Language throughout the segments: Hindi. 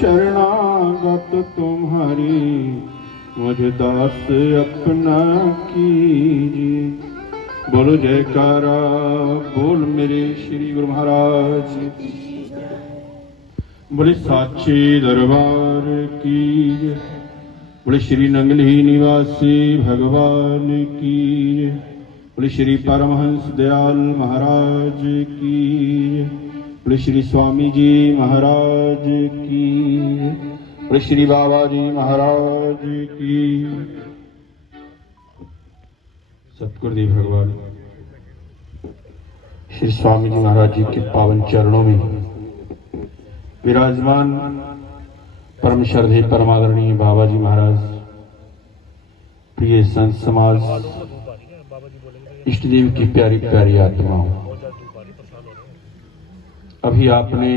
शरणागत तुम्हारी, मुझे दास अपना कीजिए। बोलो जयकारा, बोल मेरे श्री गुरु महाराज, बोले साचे दरबार की, बोले श्री नंगली निवासी भगवान की, बोले श्री परमहंस दयाल महाराज की, बोले श्री स्वामी जी महाराज की, बोले श्री बाबा जी महाराज की। सतगुरुदेव भगवान श्री स्वामी जी महाराज जी के पावन चरणों में विराजमान परम श्रद्धेय परमादरणीय बाबा जी महाराज, प्रिय संत समाज, इष्ट देव की प्यारी प्यारी आत्माओं, अभी आपने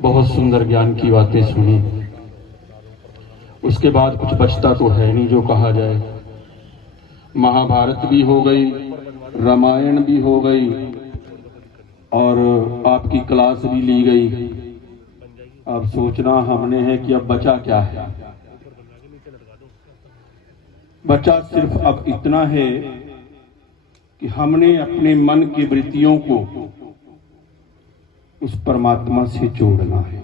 बहुत सुंदर ज्ञान की बातें सुनी। उसके बाद कुछ बचता तो है नहीं जो कहा जाए। महाभारत भी हो गई, रामायण भी हो गई और आपकी क्लास भी ली गई। अब सोचना हमने है कि अब बचा क्या है। बचा सिर्फ अब इतना है कि हमने अपने मन की वृत्तियों को उस परमात्मा से जोड़ना है,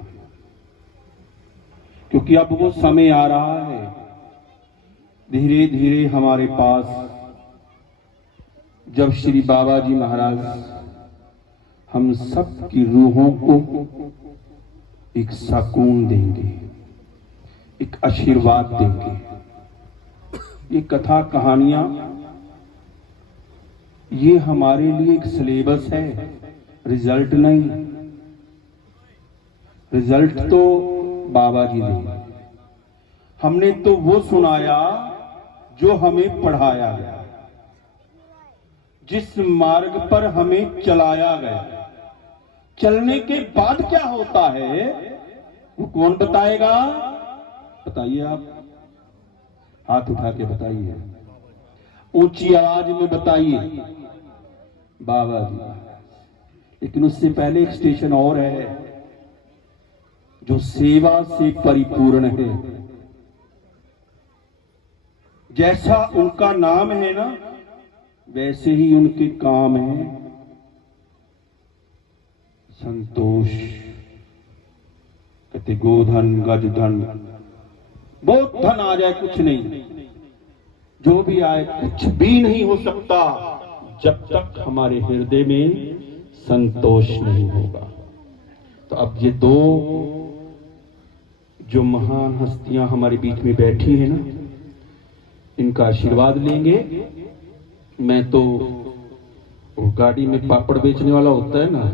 क्योंकि अब वो समय आ रहा है। धीरे धीरे हमारे पास जब श्री बाबा जी महाराज हम सब की रूहों को एक सुकून देंगे, एक आशीर्वाद देंगे। ये कथा कहानियां ये हमारे लिए एक सिलेबस है, रिजल्ट नहीं। रिजल्ट तो बाबा जी ने, हमने तो वो सुनाया जो हमें पढ़ाया गया, जिस मार्ग पर हमें चलाया गया। चलने के बाद क्या होता है वो कौन बताएगा? बताइए, आप हाथ उठा के बताइए, ऊंची आवाज में बताइए, बाबा जी। लेकिन उससे पहले एक स्टेशन और है जो सेवा से परिपूर्ण है। जैसा उनका नाम है ना, वैसे ही उनके काम हैं। संतोष, कहते गोधन गज धन, बहुत धन आ जाए कुछ नहीं, जो भी आए कुछ भी नहीं हो सकता जब तक हमारे हृदय में संतोष नहीं होगा। तो अब ये दो जो महान हस्तियां हमारे बीच में बैठी है ना, इनका आशीर्वाद लेंगे। मैं तो वो गाड़ी में पापड़ बेचने वाला होता है ना,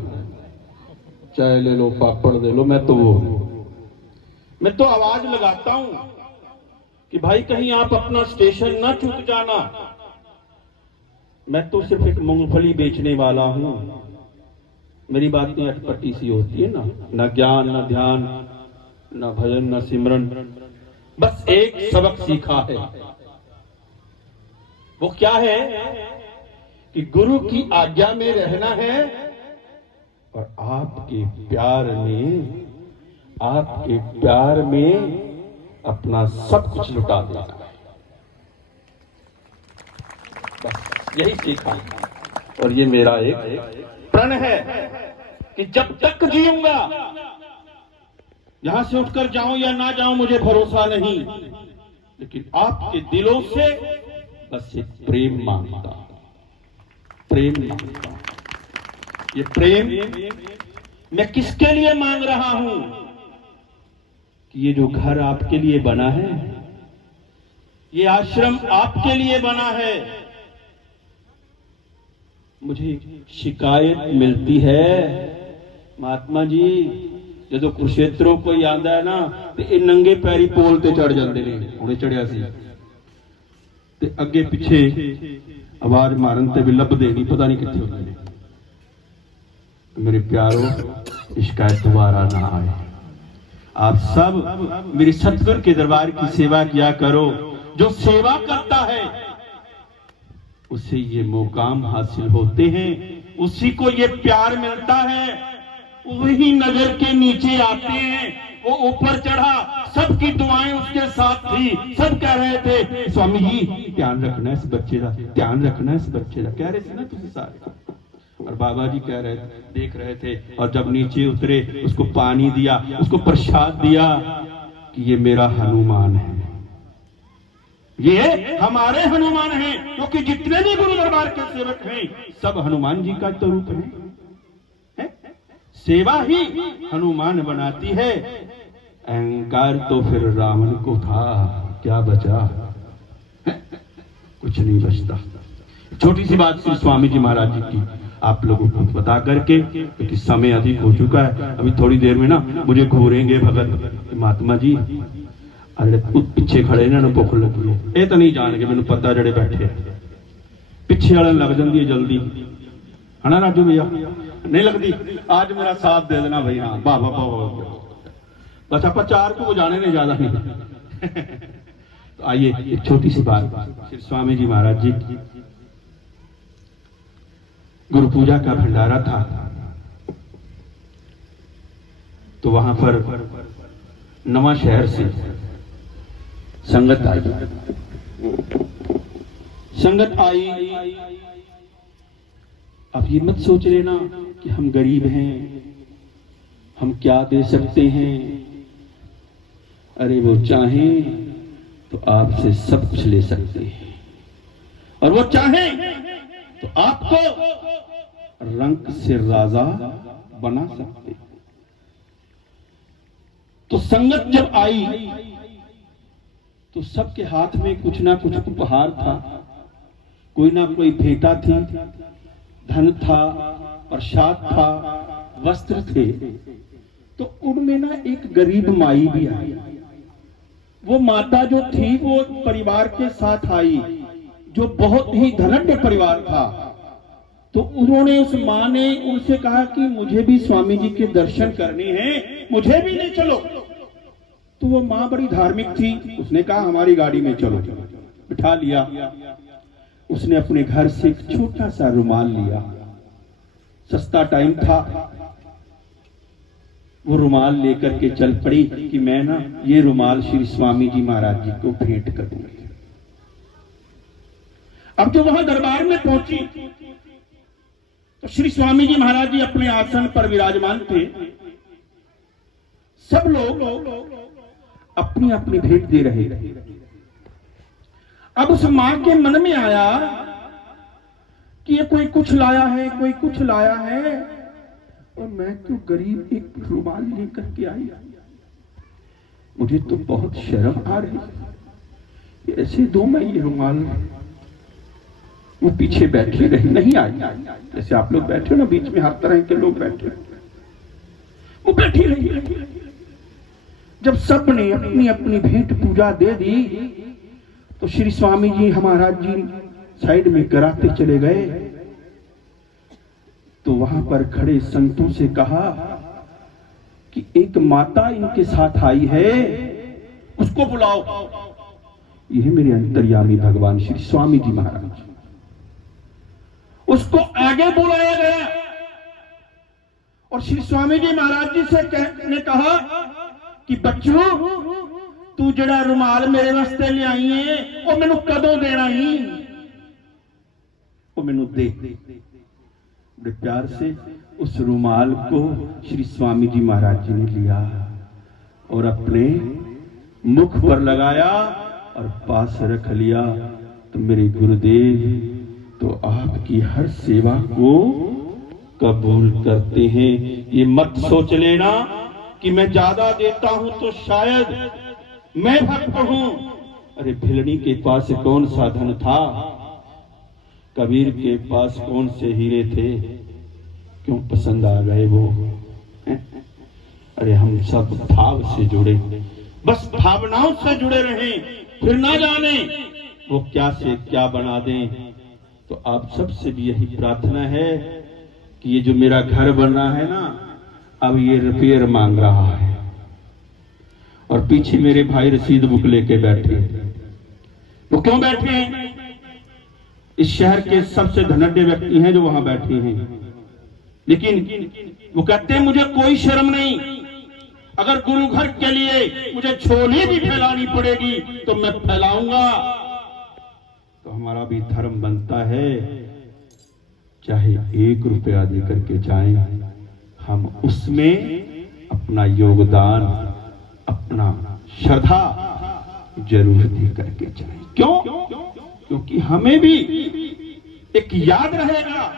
चाय ले लो पापड़ दे लो, मैं तो आवाज लगाता हूं कि भाई कहीं आप अपना स्टेशन ना चूक जाना। मैं तो सिर्फ एक मूंगफली बेचने वाला हूं। मेरी बातें अटपटी सी होती है ना ज्ञान, ना ध्यान, ना भजन, ना सिमरन। बस एक सबक सीखा है, वो क्या है कि गुरु की आज्ञा में रहना है और आपके प्यार में अपना सब कुछ लुटा देना है। बस यही सीखा। और ये मेरा एक प्रण है कि जब तक जीऊंगा, यहां से उठकर जाऊं या ना जाऊं मुझे भरोसा नहीं, लेकिन आपके दिलों से बस एक प्रेम मांगता। ये प्रेम मैं किसके लिए मांग रहा हूं? कि ये जो घर आपके लिए बना है, ये आश्रम आपके लिए बना है। मुझे शिकायत मिलती है, महात्मा जी जो कुरुक्षेत्रों को याद है ना, तो ये नंगे पैरी पोल ते चढ़ जाते ने, हुणे चढ़िया सी ते अगे पिछे आवाज मारन ते भी लभदे नहीं, पता नहीं कित्थे होंदे ने। मेरे प्यारों, शिकायत दोबारा ना आए। आप सब मेरे सतगुरु के दरबार की सेवा किया करो। जो सेवा करता है उसे ये मुकाम हासिल होते हैं, उसी को ये प्यार मिलता है, वही नगर के नीचे आते हैं। वो ऊपर चढ़ा, सबकी दुआएं उसके साथ थी, सब कह रहे थे स्वामी जी ध्यान रखना इस बच्चे का, ध्यान रखना इस बच्चे का, कह रहे थे ना तुझे सारे। और बाबा जी कह रहे थे, देख रहे थे। और जब नीचे उतरे, उसको पानी दिया, उसको प्रसाद दिया कि ये मेरा हनुमान है, ये हमारे हनुमान हैं, क्योंकि जितने भी गुरु दरबार के सेवक हैं सब हनुमान जी का तो रूप है। सेवा ही हनुमान बनाती है। अहंकार तो फिर रावण को था, क्या बचा? कुछ नहीं बचता। छोटी सी बात श्री स्वामी जी महाराज जी की आप लोगों को बता करके, क्योंकि समय अधिक हो चुका है, अभी थोड़ी देर में ना मुझे घूरेंगे भगत महात्मा जी। अरे पिछे खड़े ने ना भुख लगी है, ये तो नहीं जान के मैंने पता जड़े बैठे पिछे वाले लग जाती है जल्दी, है ना राजू भैया? नहीं लगती? आज मेरा साथ दे देना भाई। हाँ वाह वाह वाह, बस आप 4 को जाने नहीं, ज्यादा नहीं। तो आइए एक छोटी सी बात, श्री स्वामी जी महाराज जी गुरु पूजा का भंडारा था, तो वहां पर नवा शहर से संगत आई। संगत आई, अब ये मत सोच लेना कि हम गरीब हैं, हम क्या दे सकते हैं। अरे वो चाहें तो आपसे सब कुछ ले सकते हैं, और वो चाहें तो आपको रंक से राजा बना सकते हैं। तो संगत जब आई तो सबके हाथ में कुछ ना कुछ उपहार था, कोई ना कोई भेंटा थी, धन था, प्रसाद था, वस्त्र थे। तो उनमें ना एक गरीब माई भी आई। वो माता जो थी वो परिवार के साथ आई, जो बहुत ही धनढ़ परिवार था। तो उन्होंने, उस माँ ने उनसे कहा कि मुझे भी स्वामी जी के दर्शन करने हैं, मुझे भी ले चलो। तो वो माँ बड़ी धार्मिक थी, उसने कहा हमारी गाड़ी में चलो, बिठा लिया। उसने अपने घर से एक छोटा सा रुमाल लिया, सस्ता टाइम था, वो रुमाल लेकर के चल पड़ी कि मैं ना ये रुमाल श्री स्वामी जी महाराज जी को भेंट करूंगी। अब जो वहां दरबार में पहुंची तो श्री स्वामी जी महाराज जी अपने आसन पर विराजमान थे। सब लोग अपनी अपनी भेंट दे रहे। अब उस मां के मन में आया कि ये कोई कुछ लाया है, कोई कुछ लाया है, और मैं तो गरीब एक रुमाल लेकर के आई। मुझे तो बहुत शर्म आ रही, ऐसे दो मैं ये रुमाल। वो पीछे बैठी रही, नहीं आई। जैसे आप लोग बैठे हो ना, बीच में हर तरह के लोग बैठे, वो बैठी रही। जब सबने अपनी अपनी भेंट पूजा दे दी तो श्री स्वामी जी महाराज जी साइड में कराते चले गए। तो वहां पर खड़े संतों से कहा कि एक माता इनके साथ आई है, उसको बुलाओ। यह मेरे अंतर्यामी भगवान श्री स्वामी जी महाराज। उसको आगे बुलाया गया और श्री स्वामी जी महाराज जी से ने कहा कि बच्चों, तू जड़ा रुमाल मेरे वास्ते ले आई है वो मैनू कदों देना ही, वो मैनू दे। बड़े प्यार से उस रुमाल को श्री स्वामी जी महाराज जी ने लिया और अपने मुख पर लगाया और पास रख लिया। तो मेरे गुरुदेव तो आपकी हर सेवा को कबूल करते हैं। ये मत सोच लेना कि मैं ज्यादा देता हूं तो शायद मैं भक्त हूं। अरे भिलनी के पास कौन सा धन था, कबीर के पास कौन से हीरे थे, क्यों पसंद आ गए वो? अरे हम सब भाव से जुड़े, बस भावनाओं से जुड़े रहें, फिर ना जाने वो क्या से क्या बना दें। तो आप सबसे भी यही प्रार्थना है कि ये जो मेरा घर बन रहा है ना, अब ये रिपेयर मांग रहा है। और पीछे मेरे भाई रसीद बुक लेके बैठे। वो क्यों बैठे हैं? इस शहर के सबसे धनढ़ व्यक्ति हैं जो वहां बैठे हैं। लेकिन वो कहते हैं मुझे कोई शर्म नहीं, अगर गुरु घर के लिए मुझे झोली भी फैलानी पड़ेगी तो मैं फैलाऊंगा। तो हमारा भी धर्म बनता है, चाहे 1 रुपया दे करके जाएं, हम उसमें अपना योगदान, अपना श्रद्धा जरूर दे करके जाएं। क्यों? क्योंकि हमें भी एक याद रहेगा,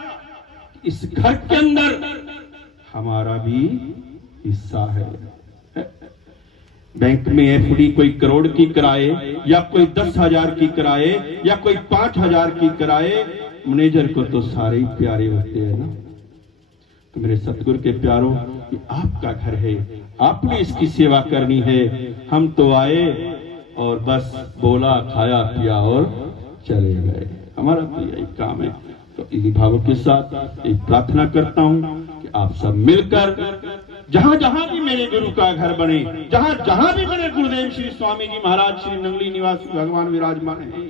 इस घर के अंदर हमारा भी हिस्सा है। बैंक में एफडी कोई करोड़ की कराए या कोई 10,000 की कराए या कोई 5,000 की कराए, मैनेजर को तो सारे ही प्यारे होते हैं ना। तो मेरे सतगुरु के प्यारों, ये आपका घर है, आपने इसकी सेवा करनी है। हम तो आए और बस बोला, खाया पिया और चले गए, हमारा तो यही काम है। तो इन्हीं भावों के साथ एक प्रार्थना करता हूं कि आप सब मिलकर जहां जहां भी मेरे गुरु का घर बने, जहां जहां भी मेरे गुरुदेव श्री स्वामी जी महाराज श्री नंगली निवासी भगवान विराजमान है,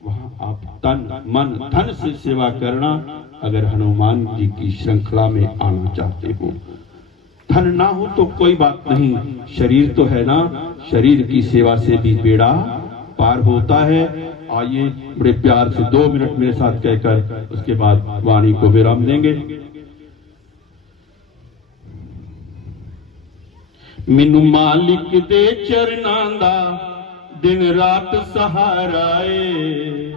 वहां आप तन मन धन से सेवा करना। अगर हनुमान जी की श्रृंखला में आना चाहते हो, धन ना हो तो कोई बात नहीं, शरीर तो है ना, शरीर की सेवा से भी बेड़ा पार होता है। आइए बड़े प्यार से 2 मिनट मेरे साथ कहकर उसके बाद वाणी को विराम देंगे। मैनू मालिक दे चरनां दा दिन रात सहारा ए,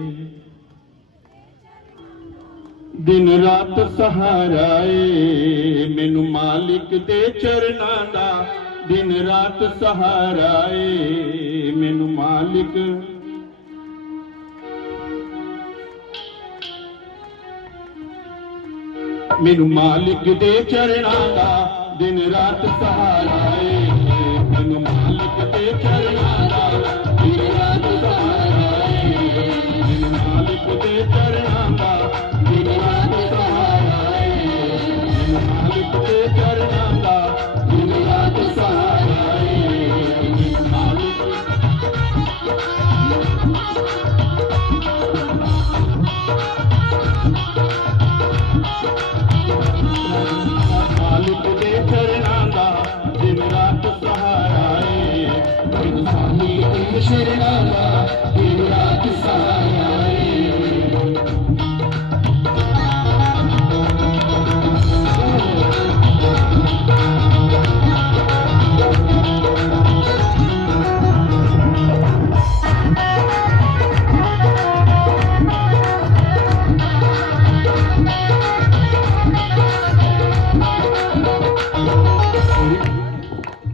दिन रात सहारा ए, मैनू मालिक दे चरनां दा दिन रात सहारा ए, मैनू मालिक मैनू मालिक दे चरनां दा दिन रात सहारा ए, मैनू मालिक दे चरनां दा दिन रात सहारा ए, मैनू मालिक दे चरनां दा दिन रात सहारा ए, मैनू मालिक दे चरनां दा दिन रात सहारा ए, मैनू मालिक दे चरनां दा दिन रात सहारा ए, मैनू मालिक दे चरनां दा दिन रात सहारा ए।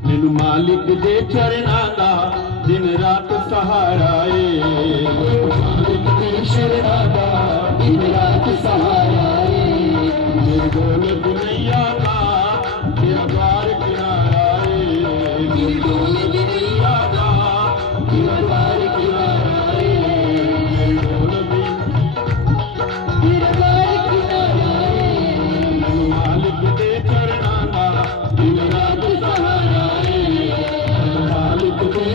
मैनू मालिक दे चरनां दा दिन रात सहारा ए, मालिक दे चरनां दा दिन रात सहारा ए, मेरे डोल दुनिया दा तेरा द्वार किनारा ए, मेरे डोल दुनिया दा तेरा द्वार किनारा ए, मेरे डोल तेरा द्वार किनारा ए, मैनू मालिक दे चरनां दा दिन रात सहारा ए, मालिक दे